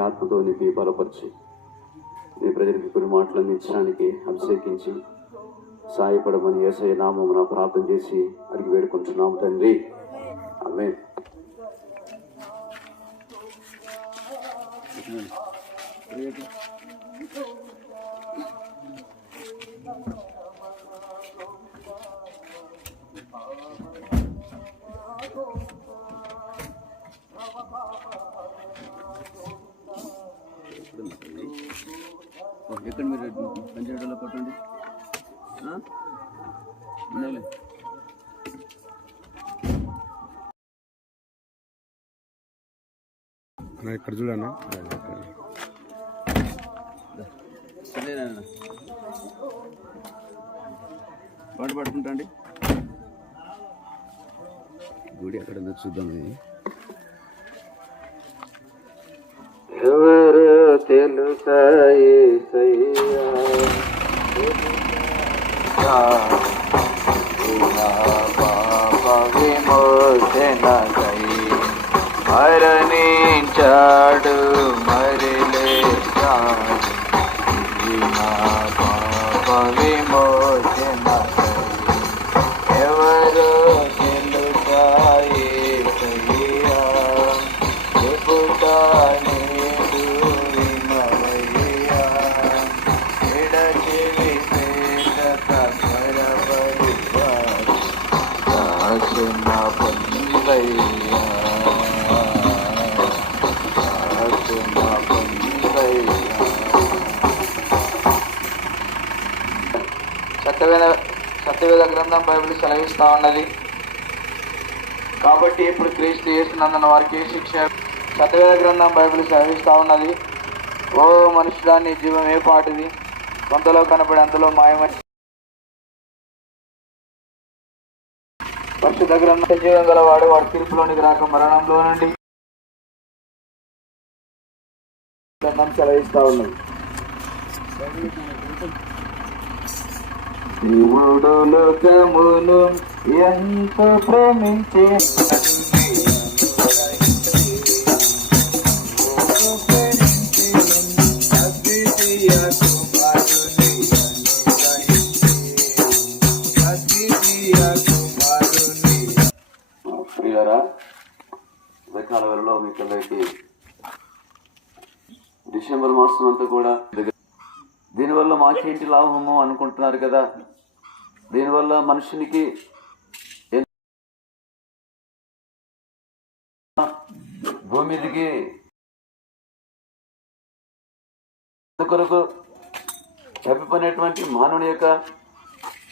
ఆత్మతో నింపి బలపరిచి నీ ప్రజలకు కొన్ని మాటలు అందించడానికి అభిషేకించి సాయపడమని ఏసయ నామమున ప్రార్థన చేసి అడిగి వేడుకుంటున్నాము తండ్రి. ఆమె ఎక్కడ మీరు పంచాయతీలో కొట్టండి? ఉండాలి. అన్న, ఇక్కడ చూడన్నా సరేనా పాట పడుకుంటా అండి. గుడి ఎక్కడ ఉందో చూద్దాం తెలుసయ్యా బాబా విమోచన గై మరణించాడు సత్యవేద సత్యవేద గ్రంథం బైబిల్ సెలవిస్తూ ఉన్నది. కాబట్టి ఇప్పుడు క్రీస్తు చేస్తున్నందున వారికి ఏ శిక్ష సత్యవేద గ్రంథం బైబిల్ సెలవిస్తూ ఉన్నది. ఓ మనుషుడా నీ జీవం ఏ పాటిది? కొంతలో కనపడి అంతలో మాయమని పరిశుద్ధ గ్రంథ జీవం గలవాడు వాడు తీర్పులోనికి రాక మరణంలో నుండి గ్రంథం సెలవిస్తూ ఉన్నది. శివుడు లోకమును ఎంత ప్రేమించే ప్రియారా ఉదయకాల మీకు డిసెంబర్ మాసం అంతా కూడా దీనివల్ల మాకేంటి లాభము అనుకుంటున్నారు కదా? దీనివల్ల మనుషునికి భూమి మీదకి కొరకు తప్పిపోయినటువంటి మానవుని యొక్క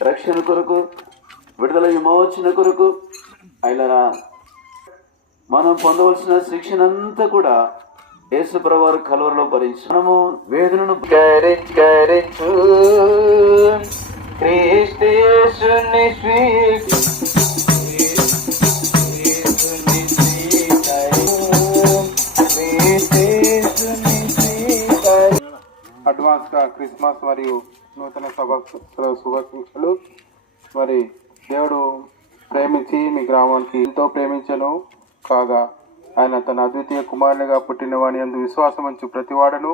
రక్షణ కొరకు విడుదల విమోచన కొరకు అయిలరా మనం పొందవలసిన శిక్షణ అంతా కూడా యేసుప్రవారు కలవరలో భరించి మనము వేదనను కరించు కరించు క్రీస్తు యేసుని స్వీ అడ్వాన్స్గా క్రిస్మస్ మరియు నూతన శుభ శుభాకాంక్షలు. మరి దేవుడు ప్రేమించి మీ గ్రామానికి ఎంతో ప్రేమించను కాగా ఆయన తన అద్వితీయ కుమారునిగా పుట్టిన వాని అందు విశ్వాసమంచు ప్రతివాడను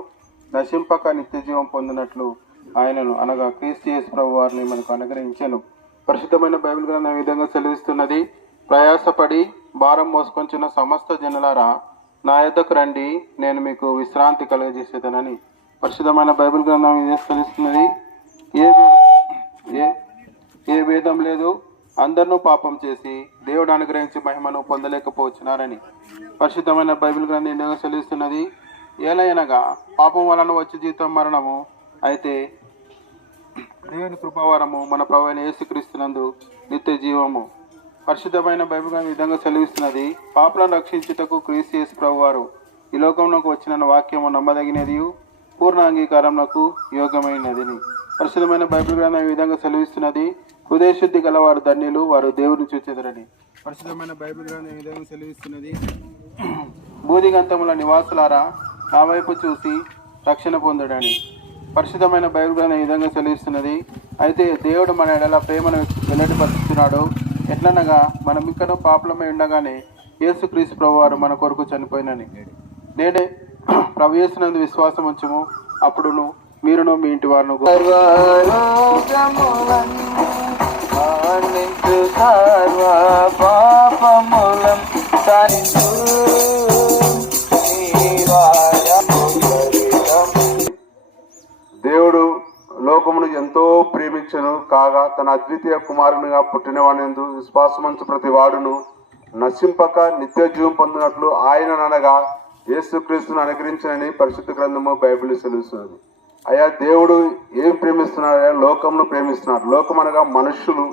నశింపక నిత్యజీవం పొందినట్లు ఆయనను అనగా క్రీస్తు యేసు ప్రభు వారిని మనకు అనుగ్రహించాను. పరిశుద్ధమైన బైబిల్ గ్రంథం విధంగా సెలవిస్తున్నది. ప్రయాసపడి భారం మోసుకొంచిన సమస్త జనులారా నా యొద్దకు రండి నేను మీకు విశ్రాంతి కలుగజేసేదనని పరిశుద్ధమైన బైబిల్ గ్రంథం ఇది తెలుస్తున్నది ఏ ఏ ఏ భేదం లేదు. అందరినూ పాపం చేసి దేవుడు అనుగ్రహించి మహిమను పొందలేకపోతున్నారని పరిశుద్ధమైన బైబిల్ గ్రంథం ఏంటో చెల్లిస్తున్నది. ఏలయనగా పాపం వలన వచ్చే జీతం మరణము. అయితే దేవుని కృపావరము మన ప్రభు అయిన యేసుక్రీస్తునందు నిత్య జీవము. పరిశుద్ధమైన బైబిల్ గ్రంథం విధంగా సెలవిస్తున్నది పాపలను రక్షించుటకు క్రీస్తు యేసు ప్రభు వారు ఈ లోకంలోకి వచ్చిన వాక్యము నమ్మదగినది. పూర్ణ అంగీకారములకు యోగ్యమైనది పరిశుద్ధమైన బైబిల్ గ్రంథం ఈ విధంగా సెలవిస్తున్నది హృదయశుద్ధి గలవారు ధన్యులు వారు దేవుని చూచెదరని. పరిశుద్ధమైన బైబిల్ గ్రంథం ఈ విధంగా సెలవిస్తున్నది బూదిగంతముల నివాసులారా నా వైపు చూసి రక్షణ పొందడని. పరిశుద్ధమైన బైబిల్ ఈ విధంగా సెలవిస్తున్నది అయితే దేవుడు మన ఎడల ప్రేమను వెల్లడిపరుస్తున్నాడు ఎట్లనగా మనం ఇంకనూ పాపలమై ఉండగానే యేసుక్రీస్తు ప్రభు వారు మన కొరకు చనిపోయినని. నేనే ప్రభు చేసినందు విశ్వాసం ఉంచము. అప్పుడును మీరును మీ ఇంటి వారును సర్వ అద్వితీయ కుమారునిగా పుట్టినవాడెందు విశ్వాసమంచు ప్రతి వాడును. నశింపక నిత్య జీవం పొందినట్లు ఆయన అనగా యేసుక్రీస్తును అనుగ్రహించనని పరిశుద్ధ గ్రంథము బైబిల్ సెలుస్తున్నది అయ్యా దేవుడు ఏం ప్రేమిస్తున్నాడు లోకమును ప్రేమిస్తున్నాడు. లోకం అనగా మనుషులు.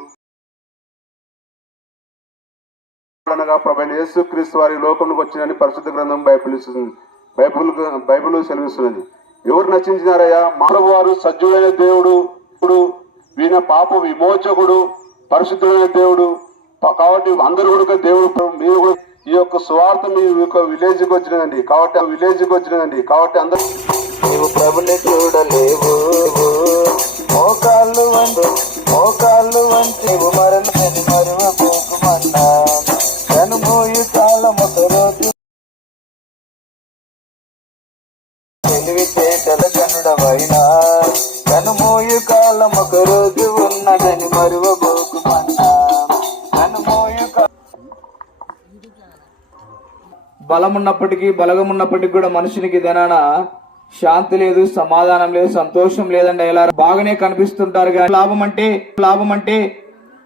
అనగా ప్రభు యేసుక్రీస్తు వారి లోకంలోకి వచ్చినని పరిశుద్ధ గ్రంథం బైబిల్ ఇస్తుంది బైబిల్ బైబిల్ సెలవిస్తున్నది ఎవరు నచ్చించినారయ్యా మానవ వారు సజ్జుడైన దేవుడు. ఇప్పుడు ఈయన పాప విమోచకుడు పరిశుద్ధుడైన దేవుడు. కాబట్టి అందరూ కూడా దేవుడు మీరు కూడా ఈ యొక్క స్వార్థ మీ యొక్క విలేజ్కి వచ్చినదండి కాబట్టి ఆ విలేజ్కి వచ్చినదండి కాబట్టి అందరూ నీవు ప్రభుని చూడలేవు. మోకాళ్ళు వండు మోకాళ్ళు వంటి నీవు బలం ఉన్నప్పటికీ బలగం ఉన్నప్పటికీ కూడా మనుషునికి దినాన శాంతి లేదు సమాధానం లేదు సంతోషం లేదండి ఇలా బాగానే కనిపిస్తుంటారు కానీ లాభం అంటే లాభం అంటే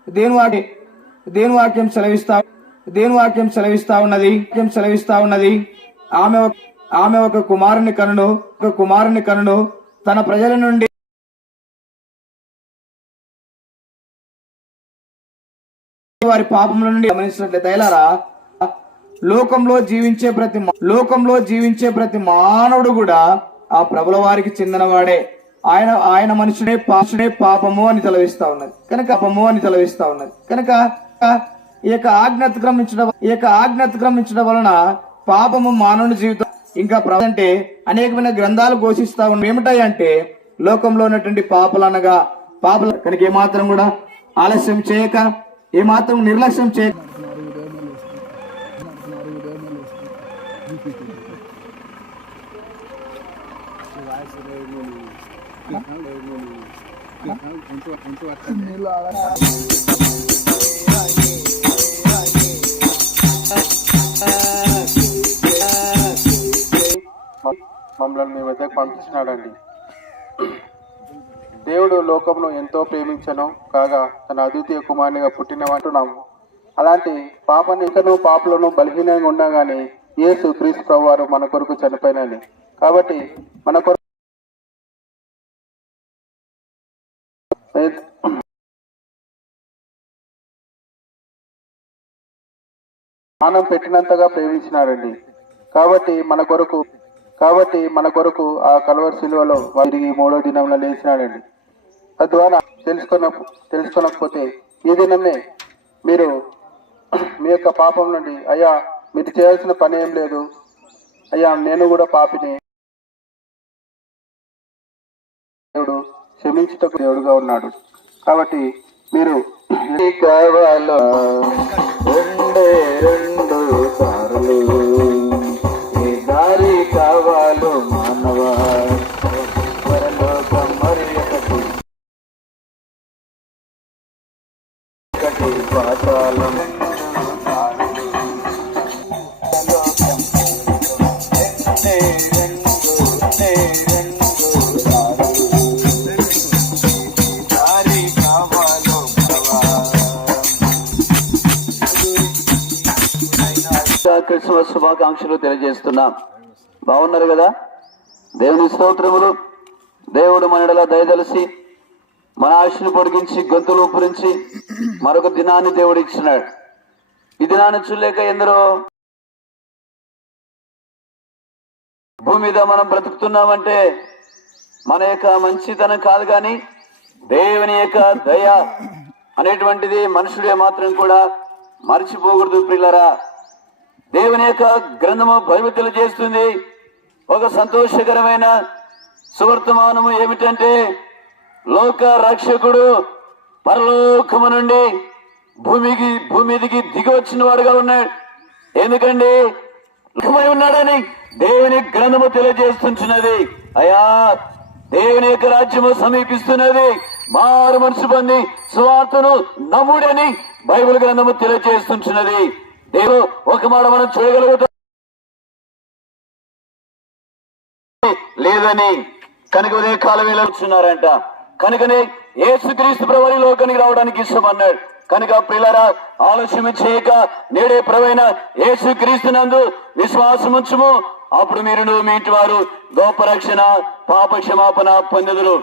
దేని వాటి దేని వాక్యం సెలవిస్తా దేని వాక్యం సెలవిస్తా ఉన్నది వాక్యం సెలవిస్తా ఉన్నది. ఆమె ఆమె ఒక కుమారుని కనుడు ఒక కుమారుని కనుడు తన ప్రజల నుండి వారి పాపముల నుండి గమనించినట్లయితే ఎలారా లోకంలో జీవించే ప్రతి లోకంలో జీవించే ప్రతి మానవుడు కూడా ఆ ప్రభుల వారికి చెందినవాడే. ఆయన ఆయన మనుషుడే పాశుడే పాపము అని తలవిస్తా ఉన్నది. కనుక పాపము అని తలవిస్తా ఉన్నది. కనుక ఈ యొక్క ఆజ్ఞ అతిక్రమించడం ఈ యొక్క ఆజ్ఞ అతిక్రమించడం వలన పాపము మానవుని జీవితం ఇంకా అంటే అనేకమైన గ్రంథాలు ఘోషిస్తా ఉన్నాయి ఏమిటాయి అంటే లోకంలో ఉన్నటువంటి పాపలు అనగా పాపలు కనుక ఏమాత్రం కూడా ఆలస్యం చేయక ఏమాత్రం నిర్లక్ష్యం చే మమ్మల్ని మీ వద్దకు పంపించినాడండి దేవుడు లోకమును ఎంతో ప్రేమించను కాగా తన అద్వితీయ కుమారునిగా పుట్టినమంటున్నాము అలాంటి పాపని ఇంకను పాపలను బలహీనంగా ఉన్నా గానీ యేసు క్రీస్తు ప్రభు వారు మన కొరకు చనిపోయినని. కాబట్టి మన కొరకు ప్రాణం పెట్టినంతగా ప్రేమించినారండి. కాబట్టి మన కొరకు కాబట్టి మన కొరకు ఆ కలవర్ శిలువలో తిరిగి మూడో దినంలో లేచినాడండి తద్వారా తెలుసుకున్న తెలుసుకునకపోతే ఈ దినమే మీరు మీ యొక్క పాపం నుండి అయ్యా మీరు చేయాల్సిన పని ఏం లేదు. అయ్యా నేను కూడా పాపిని. దేవుడు క్షమించుటకు దేవుడుగా ఉన్నాడు. కాబట్టి మీరు కావాలో క్రిస్మస్ శుభాకాంక్షలు తెలియజేస్తున్నాం. బాగున్నారు కదా? దేవుని స్తోత్రములు దేవుడు మనడలా దయదలిసి మన ఆశను పొడిగించి గొంతులు ఉపరించి మరొక దినాన్ని దేవుడు ఇచ్చినాడు. ఈ దినాన్ని చూడలేక ఎందరో భూమి మీద మనం బ్రతుకుతున్నామంటే మన యొక్క మంచితనం కాదు కానీ దేవుని యొక్క దయ అనేటువంటిది మనుషుడే మాత్రం కూడా మర్చిపోకూడదు పిల్లరా దేవుని యొక్క గ్రంథము బైబిల్ చేస్తుంది. ఒక సంతోషకరమైన సువర్తమానము ఏమిటంటే లోక రక్షకుడు పరలోకము నుండి భూమికి భూమిదికి దిగి వచ్చిన వాడుగా ఉన్నాడు. ఎందుకండి? లోకమై ఉన్నాడని దేవుని గ్రంథము తెలియజేస్తున్నది అయా దేవుని యొక్క రాజ్యము సమీపిస్తున్నది. మారు మనసు పొంది సువార్తను నమ్ముడని బైబిల్ గ్రంథము తెలియజేస్తున్నది దేవుడు ఒక మాట మనం చూడగలుగుతాం లేదని కనుక ఉదయ కాలం వెళ్ళొచ్చున్నారంట కనుకనే ఏసుక్రీస్తు ప్రవరి లోకానికి రావడానికి ఇష్టమన్నాడు కనుక పిల్లరా ఆలస్యం చేయక నేడే ప్రవైన యేసు క్రీస్తునందు విశ్వాసం అప్పుడు మీరు మీ ఇంటి వారు గొప్ప రక్షణ పాప క్షమాపణ పొందుదురు.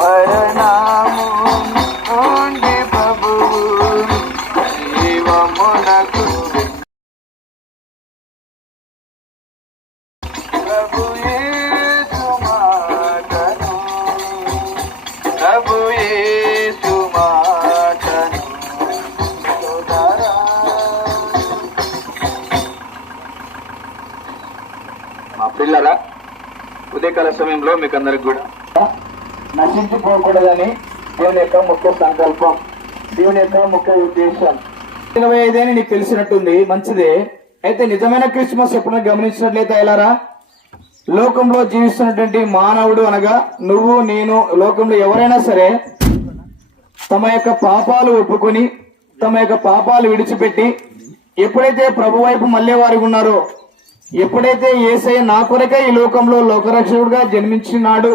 మరణము ఉదయకాల సమయంలో మీకు అందరికి కూడా. నశించిపోకూడదని దేవుని యొక్క ముఖ్య సంకల్పం దేవుని యొక్క ముఖ్య ఉద్దేశం. ఇరవై ఐదేని నీకు తెలిసినట్టుంది మంచిదే. అయితే నిజమైన క్రిస్మస్ ఎప్పుడైనా గమనించినట్లయితే ఎలారా? లోకంలో జీవిస్తున్నటువంటి మానవుడు అనగా నువ్వు నేను లోకంలో ఎవరైనా సరే తమ యొక్క పాపాలు ఒప్పుకొని తమ యొక్క పాపాలు విడిచిపెట్టి ఎప్పుడైతే ప్రభు వైపు మళ్ళీ వారికి ఉన్నారో ఎప్పుడైతే ఏసై నా కొరకే ఈ లోకంలో లోకరక్షకుడుగా జన్మించినాడు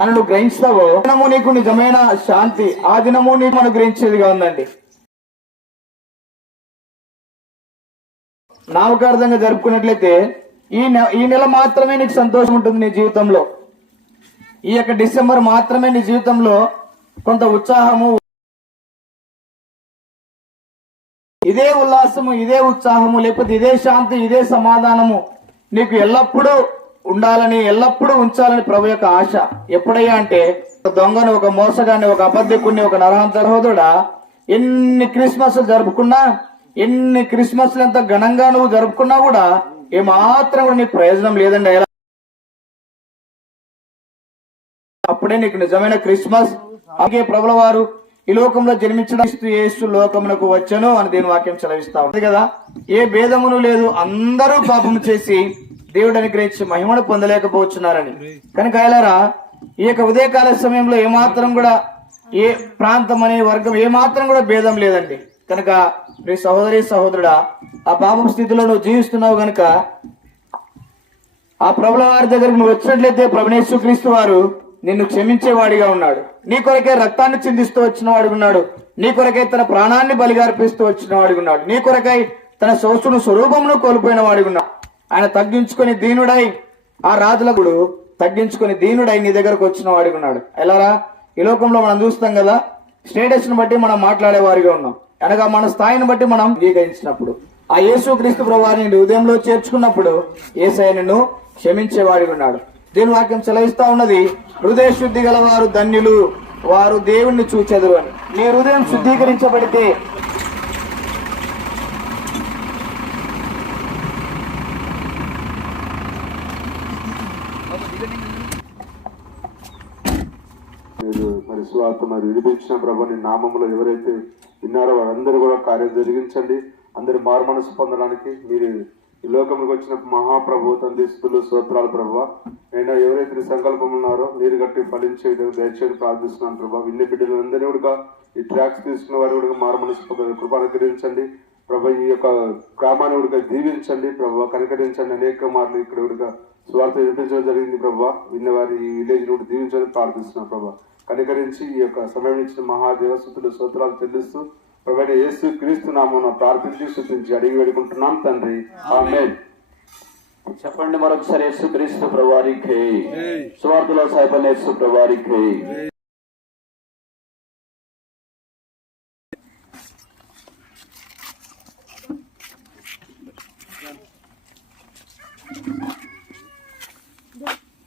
అని నువ్వు గ్రహించావో దినము నీకు నిజమైన శాంతి ఆ దినము నీకు మనం గ్రహించేదిగా ఉందండి. నామకార్థంగా జరుపుకున్నట్లయితే ఈ ఈ నెల మాత్రమే నీకు సంతోషం ఉంటుంది నీ జీవితంలో. ఈ యొక్క డిసెంబర్ మాత్రమే నీ జీవితంలో కొంత ఉత్సాహము ఇదే ఉల్లాసము ఇదే ఉత్సాహము లేకపోతే ఇదే శాంతి ఇదే సమాధానము నీకు ఎల్లప్పుడూ ఉండాలని ఎల్లప్పుడూ ఉంచాలని ప్రభు యొక్క ఆశ. ఎప్పుడయ్యా అంటే ఒక దొంగను ఒక మోసగాన్ని ఒక అబద్ధికుని ఒక నరహంతరహోదుడా ఎన్ని క్రిస్మస్ జరుపుకున్నా ఎన్ని క్రిస్మస్ ఎంత ఘనంగా నువ్వు జరుపుకున్నా కూడా ఏమాత్రం కూడా నీకు ప్రయోజనం లేదండి. ఎలా? అప్పుడే నీకు నిజమైన క్రిస్మస్. అలాగే ప్రభుల వారు ఈ లోకంలో జన్మించడం యేసు లోకమునకు వచ్చను అని దీని వాక్యం చదివిస్తా ఉంది. కదా? ఏ భేదమును లేదు అందరూ పాపము చేసి దేవుడు అనుగ్రహించి మహిమను పొందలేకపోతున్నారని కనుక ఆయలారా ఈ యొక్క ఉదయకాల సమయంలో ఏమాత్రం కూడా ఏ ప్రాంతం అనే వర్గం ఏమాత్రం కూడా భేదం లేదండి. కనుక నీ సహోదరి సహోదరుడా ఆ పాపం స్థితిలో నువ్వు జీవిస్తున్నావు కనుక ఆ ప్రభుల వారి దగ్గరకు నువ్వు వచ్చినట్లయితే ప్రభునేశ్వర క్రీస్తు వారు నిన్ను క్షమించేవాడిగా ఉన్నాడు. నీ కొరకే రక్తాన్ని చిందిస్తూ వచ్చిన వాడిగా ఉన్నాడు. నీ కొరకై తన ప్రాణాన్ని బలిగార్పిస్తూ వచ్చిన వాడిగా ఉన్నాడు. నీ కొరకై తన సోసును స్వరూపమును కోల్పోయిన వాడిగా ఉన్నాడు. ఆయన తగ్గించుకొని దీనుడై ఆ రాజులకుడు తగ్గించుకొని దీనుడై నీ దగ్గరకు వచ్చిన వాడిగా ఉన్నాడు. ఎలారా? ఈ లోకంలో మనం చూస్తాం కదా స్టేటస్ బట్టి మనం మాట్లాడే వారిగా ఉన్నాం. అనగా మన స్థాయిని బట్టి మనం అంగీకరించినప్పుడు. ఆ యేసు క్రీస్తు ప్రభువారిని హృదయంలో చేర్చుకున్నప్పుడు ఏసయ్య నిన్ను క్షమించేవాడి ఉన్నాడు. దీని వాక్యం సెలవిస్తా ఉన్నది? హృదయ శుద్ధి గల వారు ధన్యులు వారు దేవుణ్ణి చూచెదరు అని. నీ హృదయం శుద్ధీకరించబడితే మరి స్వార్థ మరి వినిపించిన ప్రభు నీ నామంలో ఎవరైతే విన్నారో వారందరూ కూడా కార్యం జరిగించండి. అందరి మారు మనసు పొందడానికి మీరు ఈ లోకంలోకి వచ్చిన మహాప్రభు తండ్రి స్థుతులు స్తోత్రాలు ప్రభావ. అయినా ఎవరైతే నీ సంకల్పం ఉన్నారో నీరు కట్టి ఫలించే విధంగా దయచేసి ప్రార్థిస్తున్నాను ప్రభా విన్న బిడ్డలందరినీ కూడా ఈ ట్రాక్స్ తీసుకున్న వారి కూడా మారు మనసు కృప అనుగ్రహించండి. ప్రభా ఈ యొక్క గ్రామాన్ని కూడా దీవించండి ప్రభా కనికరించండి అనేక మార్లు ఇక్కడ కూడా స్వార్థ వినిపించడం జరిగింది ప్రభా విన్న వారి ఈ విలేజ్ నుండి దీవించని ప్రార్థిస్తున్నాను ప్రభా కనికరించి ఈ యొక్క సమయం ఇచ్చిన మహాదేవస్థుతులు స్తోత్రాలు చెల్లిస్తూ ప్రభు యేసు క్రీస్తు నామమున ప్రార్థించి స్థుతించి అడిగి వేడుకుంటున్నాం తండ్రి. ఆమేన్. చెప్పండి మరొకసారి యేసు క్రీస్తు ప్రవారికి స్వార్థుల సాయిబల్ యేసు ప్రవారికి